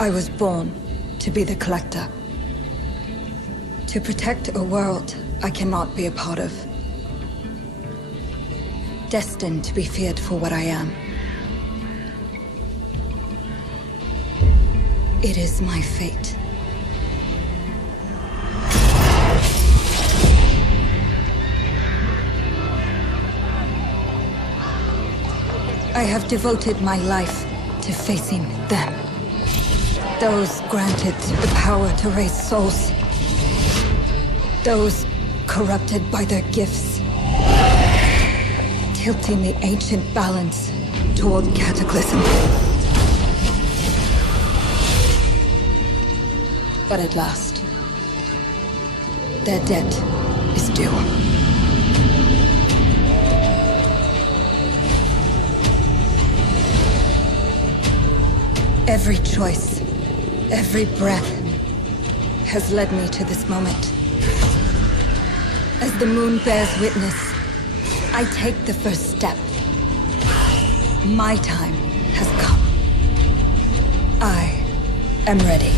I was born to be the collector. To protect a world I cannot be a part of. Destined to be feared for what I am. It is my fate. I have devoted my life to facing them. Those granted the power to raise souls. Those corrupted by their gifts. Tilting the ancient balance toward cataclysm. But at last, their debt is due. Every choice, every breath has led me to this moment. As the moon bears witness, I take the first step. My time has come. I am ready.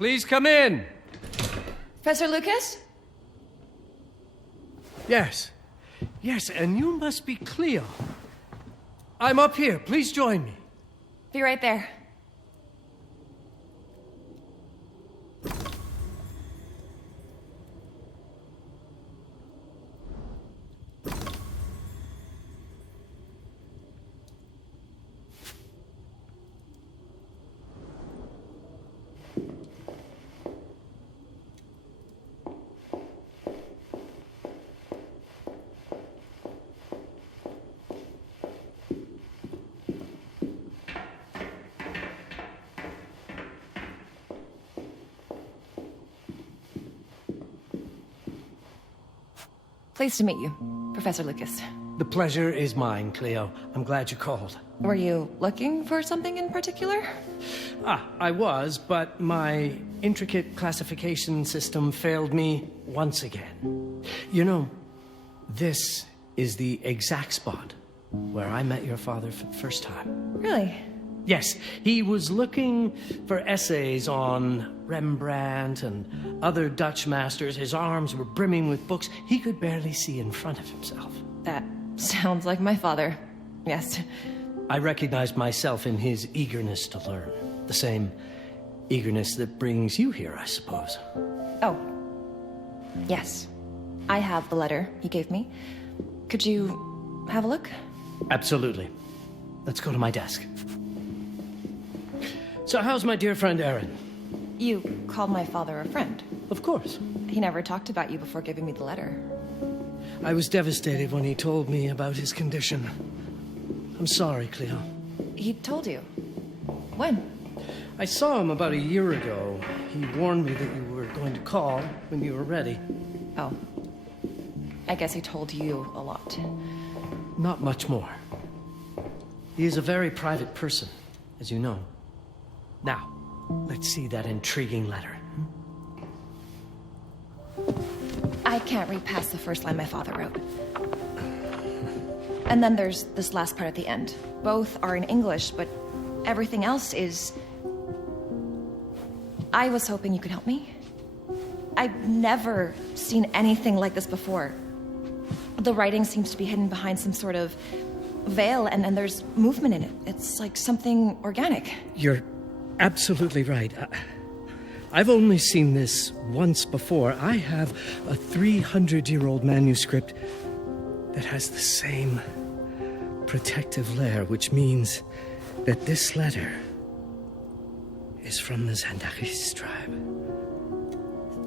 Please come in. Professor Lucas? Yes. Yes, and you must be Cleo. I'm up here. Please join me. Be right there. Pleased to meet you, Professor Lucas. The pleasure is mine, Cleo. I'm glad you called. Were you looking for something in particular? I was, but my intricate classification system failed me once again. You know, this is the exact spot where I met your father for the first time. Really? Yes, he was looking for essays on Rembrandt and other Dutch masters. His arms were brimming with books. He could barely see in front of himself. That sounds like my father. Yes. I recognized myself in his eagerness to learn. The same eagerness that brings you here, I suppose. Oh. Yes. I have the letter he gave me. Could you have a look? Absolutely. Let's go to my desk. So how's my dear friend Aaron? You called my father a friend. Of course. He never talked about you before giving me the letter. I was devastated when he told me about his condition. I'm sorry, Cleo. He told you? When? I saw him about a year ago. He warned me that you were going to call when you were ready. Oh. I guess he told you a lot. Not much more. He is a very private person, as you know. Now, let's see that intriguing letter. I can't read past the first line my father wrote. And then there's this last part at the end. Both are in English, but everything else is... I was hoping you could help me. I've never seen anything like this before. The writing seems to be hidden behind some sort of veil, and there's movement in it. It's like something organic. You're absolutely right. I've only seen this once before. I have a 300-year-old manuscript that has the same protective layer, which means that this letter is from the Zandaris tribe.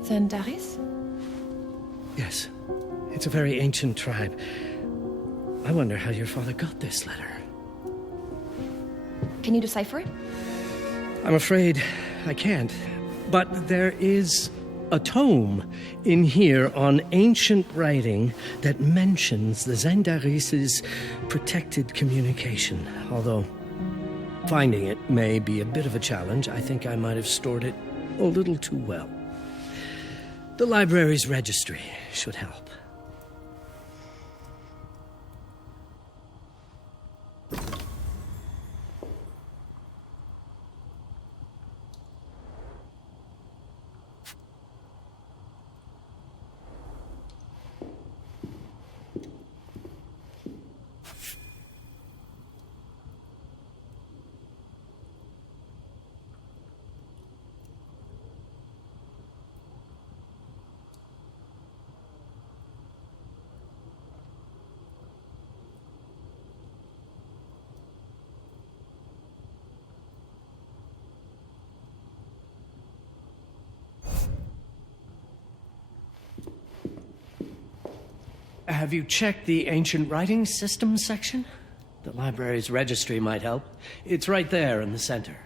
Zandaris? Yes. It's a very ancient tribe. I wonder how your father got this letter. Can you decipher it? I'm afraid I can't. But there is a tome in here on ancient writing that mentions the Zandaris' protected communication. Although finding it may be a bit of a challenge, I think I might have stored it a little too well. The library's registry should help. Have you checked the ancient writing systems section? The library's registry might help. It's right there in the center.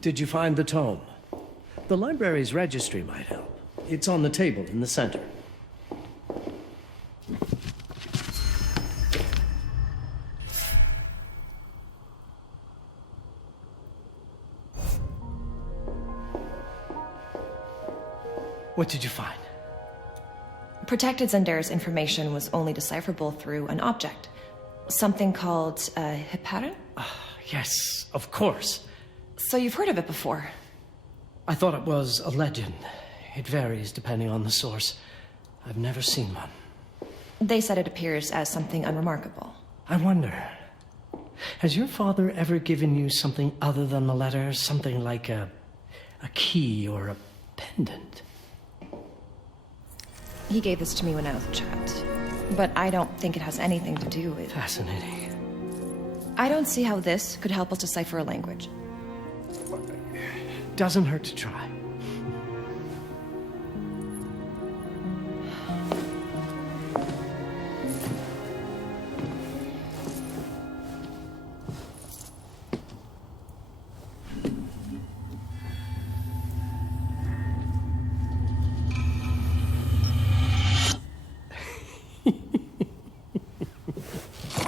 Did you find the tome? The library's registry might help. It's on the table in the center. What did you find? Protected Zendare's information was only decipherable through an object. Something called a heparin? Yes, of course. So you've heard of it before? I thought it was a legend. It varies depending on the source. I've never seen one. They said it appears as something unremarkable. I wonder, has your father ever given you something other than the letter? Something like a key or a pendant? He gave this to me when I was a child. But I don't think it has anything to do with... Fascinating. I don't see how this could help us decipher a language. Doesn't hurt to try.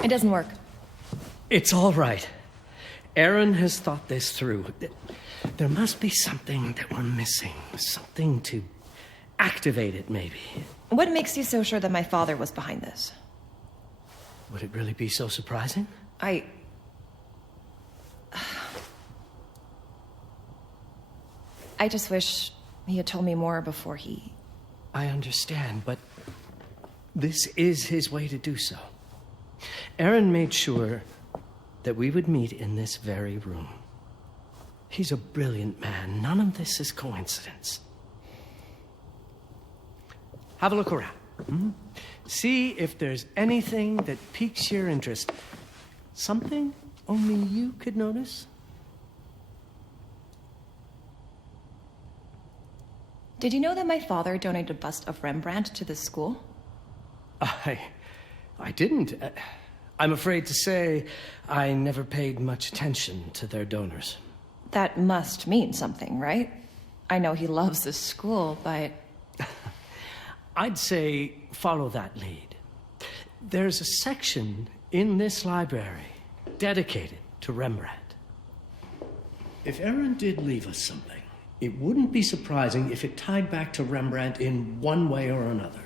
It doesn't work. It's all right. Aaron has thought this through. There must be something that we're missing. Something to activate it, maybe. What makes you so sure that my father was behind this? Would it really be so surprising? I just wish he had told me more before he... I understand, but this is his way to do so. Aaron made sure that we would meet in this very room. He's a brilliant man. None of this is coincidence. Have a look around. See if there's anything that piques your interest. Something only you could notice. Did you know that my father donated a bust of Rembrandt to this school? I didn't. I'm afraid to say I never paid much attention to their donors. That must mean something, right? I know he loves this school, but... I'd say follow that lead. There's a section in this library dedicated to Rembrandt. If Aaron did leave us something, it wouldn't be surprising if it tied back to Rembrandt in one way or another.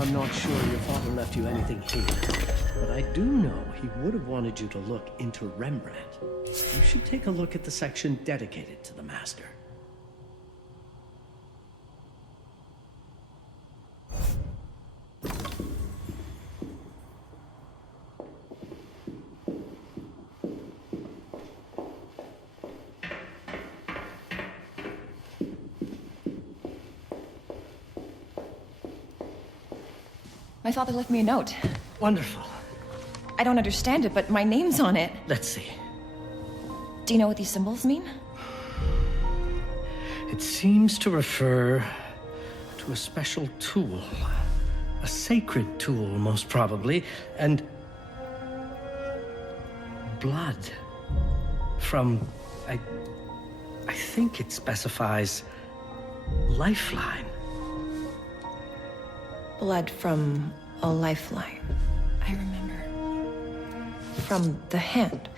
I'm not sure your father left you anything here, but I do know he would have wanted you to look into Rembrandt. You should take a look at the section dedicated to the master. My father left me a note. Wonderful. I don't understand it, but my name's on it. Let's see. Do you know what these symbols mean? It seems to refer to a special tool. A sacred tool, most probably, and blood from, I think it specifies lifeline. Blood from a lifeline. I remember. From the hand.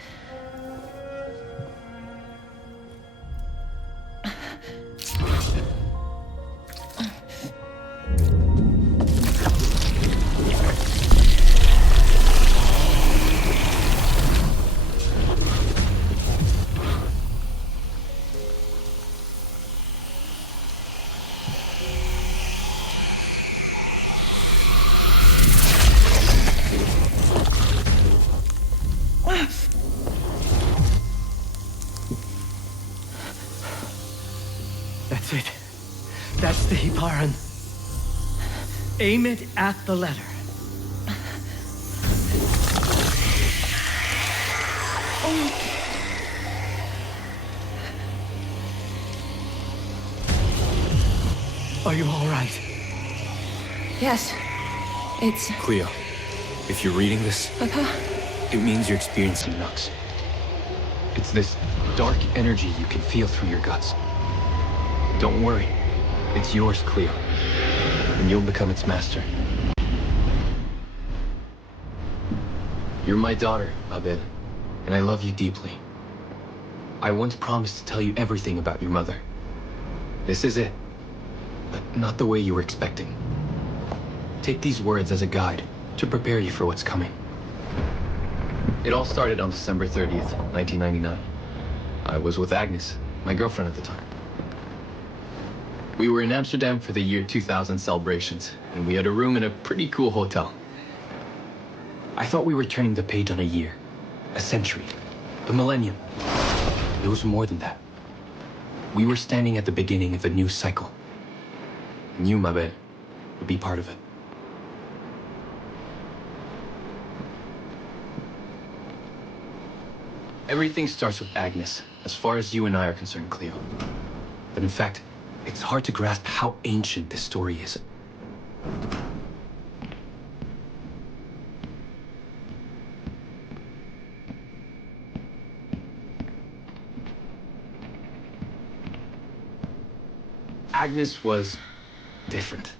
Aaron. Aim it at the letter. Are you all right? Yes. It's... Cleo, if you're reading this, Papa? it means you're experiencing Nux. It's this dark energy you can feel through your guts. Don't worry. It's yours, Cleo. And you'll become its master. You're my daughter, Abel, and I love you deeply. I once promised to tell you everything about your mother. This is it, but not the way you were expecting. Take these words as a guide to prepare you for what's coming. It all started on December 30th, 1999. I was with Agnes, my girlfriend at the time. We were in Amsterdam for the year 2000 celebrations, and we had a room in a pretty cool hotel. I thought we were turning the page on a year, a century, a millennium. It was more than that. We were standing at the beginning of a new cycle. And you, Mabel, would be part of it. Everything starts with Agnes, as far as you and I are concerned, Cleo. But in fact, it's hard to grasp how ancient this story is. Agnes was different.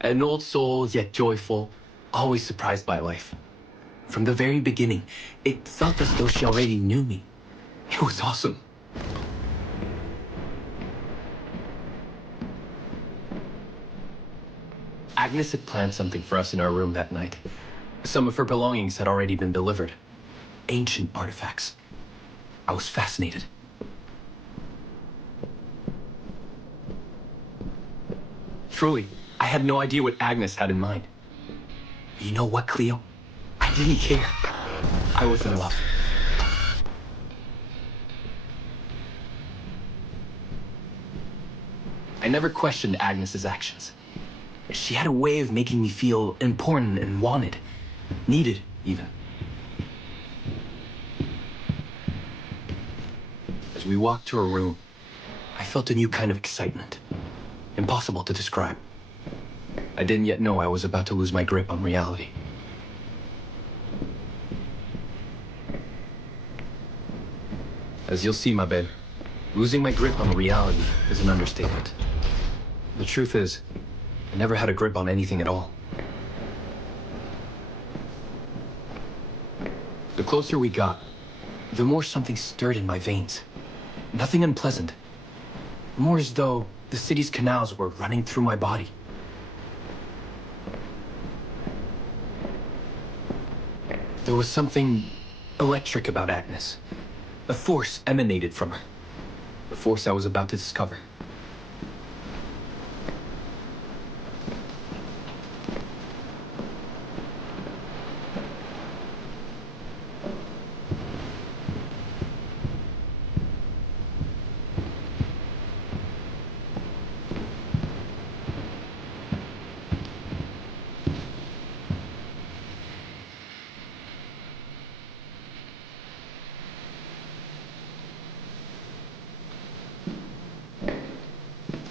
An old soul, yet joyful, always surprised by life. From the very beginning, it felt as though she already knew me. It was awesome. Agnes had planned something for us in our room that night. Some of her belongings had already been delivered. Ancient artifacts. I was fascinated. Truly, I had no idea what Agnes had in mind. You know what, Cleo? I didn't care. I was in love. I never questioned Agnes's actions. She had a way of making me feel important and wanted. Needed, even. As we walked to her room, I felt a new kind of excitement. Impossible to describe. I didn't yet know I was about to lose my grip on reality. As you'll see, Mabel, losing my grip on reality is an understatement. The truth is, I never had a grip on anything at all. The closer we got, the more something stirred in my veins. Nothing unpleasant. More as though the city's canals were running through my body. There was something electric about Agnes. A force emanated from her. The force I was about to discover.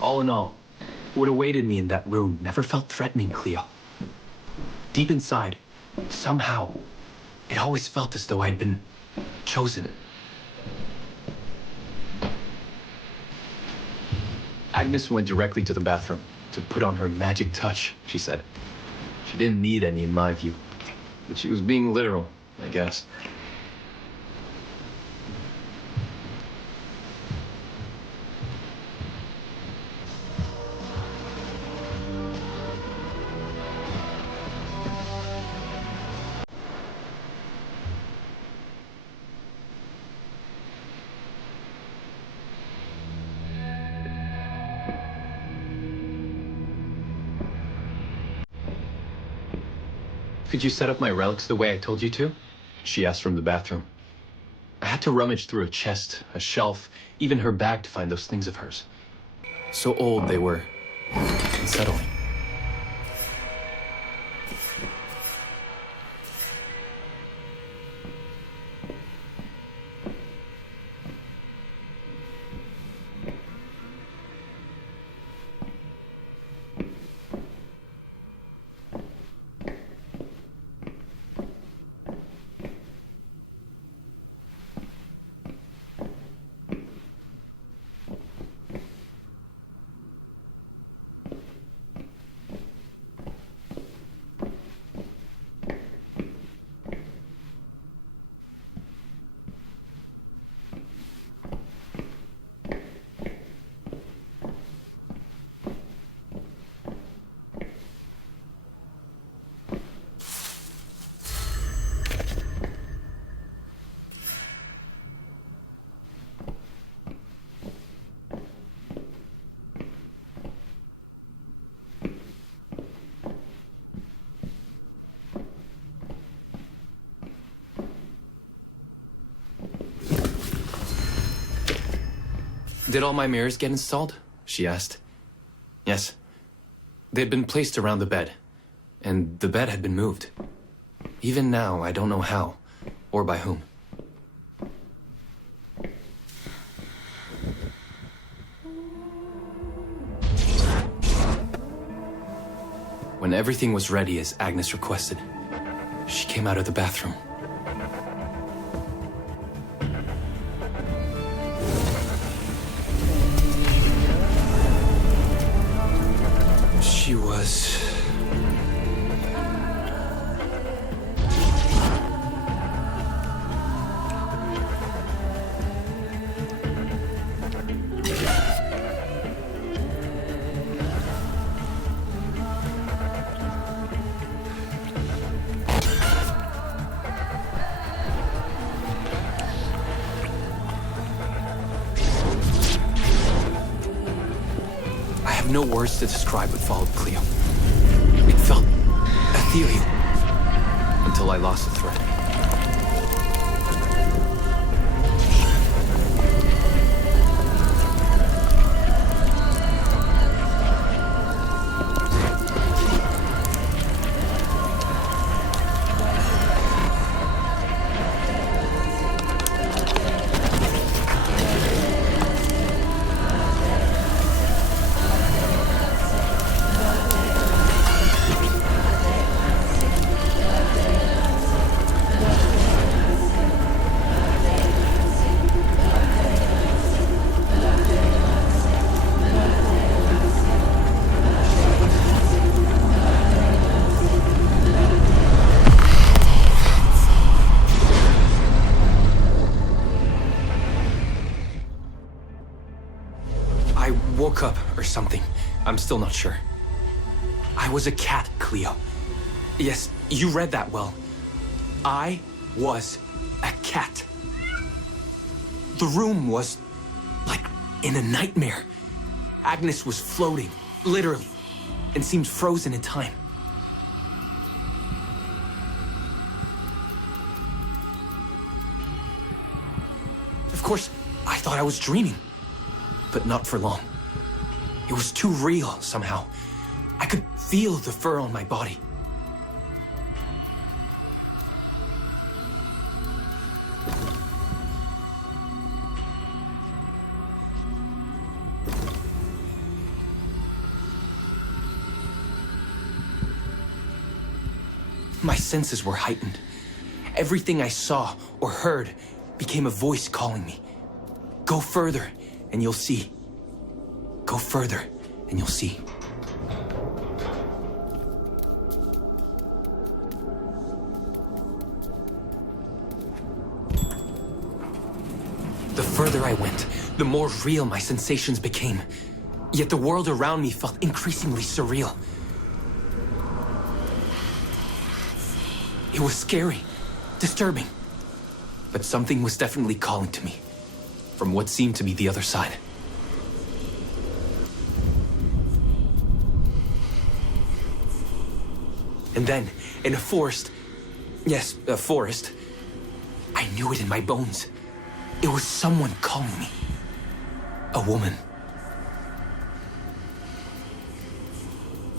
All in all, what awaited me in that room never felt threatening, Cleo. Deep inside, somehow, it always felt as though I'd been chosen. Agnes went directly to the bathroom to put on her magic touch, she said. She didn't need any in my view, but she was being literal, I guess. Could you set up my relics the way I told you to? She asked from the bathroom. I had to rummage through a chest, a shelf, even her bag to find those things of hers. So old they were. unsettling. Did all my mirrors get installed? She asked. Yes. They'd been placed around the bed, and the bed had been moved. Even now, I don't know how, or by whom. When everything was ready as Agnes requested, she came out of the bathroom. She was... no words to describe what followed, Cleo. It felt ethereal until I lost the thread. Woke up or something. I'm still not sure. I was a cat, Cleo. Yes, you read that well. I was a cat. The room was like in a nightmare. Agnes was floating, literally, and seemed frozen in time. Of course, I thought I was dreaming, but not for long. It was too real, somehow. I could feel the fur on my body. My senses were heightened. Everything I saw or heard became a voice calling me. Go further, and you'll see. Go further, and you'll see. The further I went, the more real my sensations became. Yet the world around me felt increasingly surreal. It was scary, disturbing. But something was definitely calling to me, from what seemed to be the other side. And then, in a forest, yes, a forest, I knew it in my bones. It was someone calling me. A woman.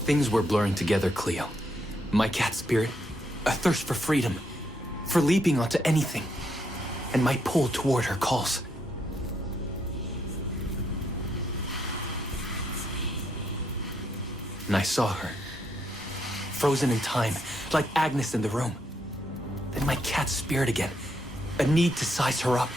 Things were blurring together, Cleo. My cat spirit, a thirst for freedom, for leaping onto anything, and my pull toward her calls. And I saw her, frozen in time, like Agnes in the room. Then my cat spirit again, a need to size her up.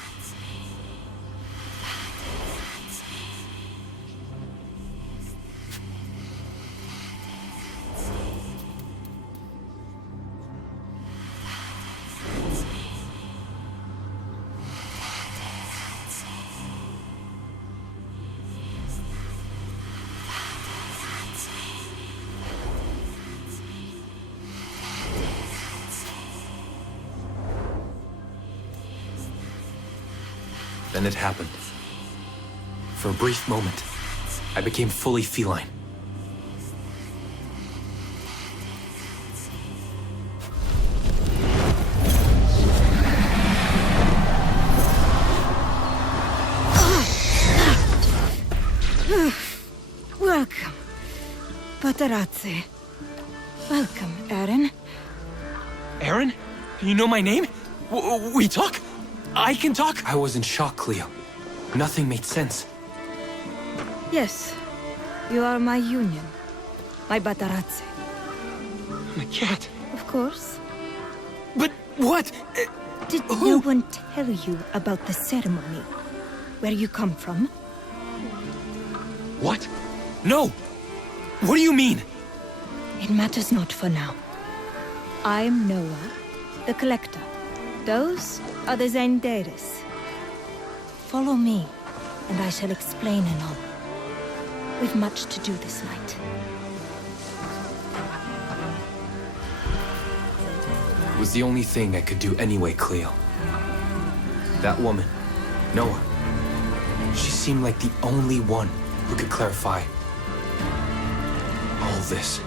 Then it happened. For a brief moment, I became fully feline. Welcome, Patarazzi. Welcome, Aaron. Aaron? You know my name? We talk? I can talk? I was in shock, Cleo. Nothing made sense. Yes, you are my union. My Patarazzi. My cat. Of course. But what? Did no one tell you about the ceremony? Where you come from? What? No! What do you mean? It matters not for now. I'm Noah, the Collector. Those are the Zendaris. Follow me, and I shall explain anon. We've much to do this night. It was the only thing I could do anyway, Cleo. That woman, Noah, she seemed like the only one who could clarify all this.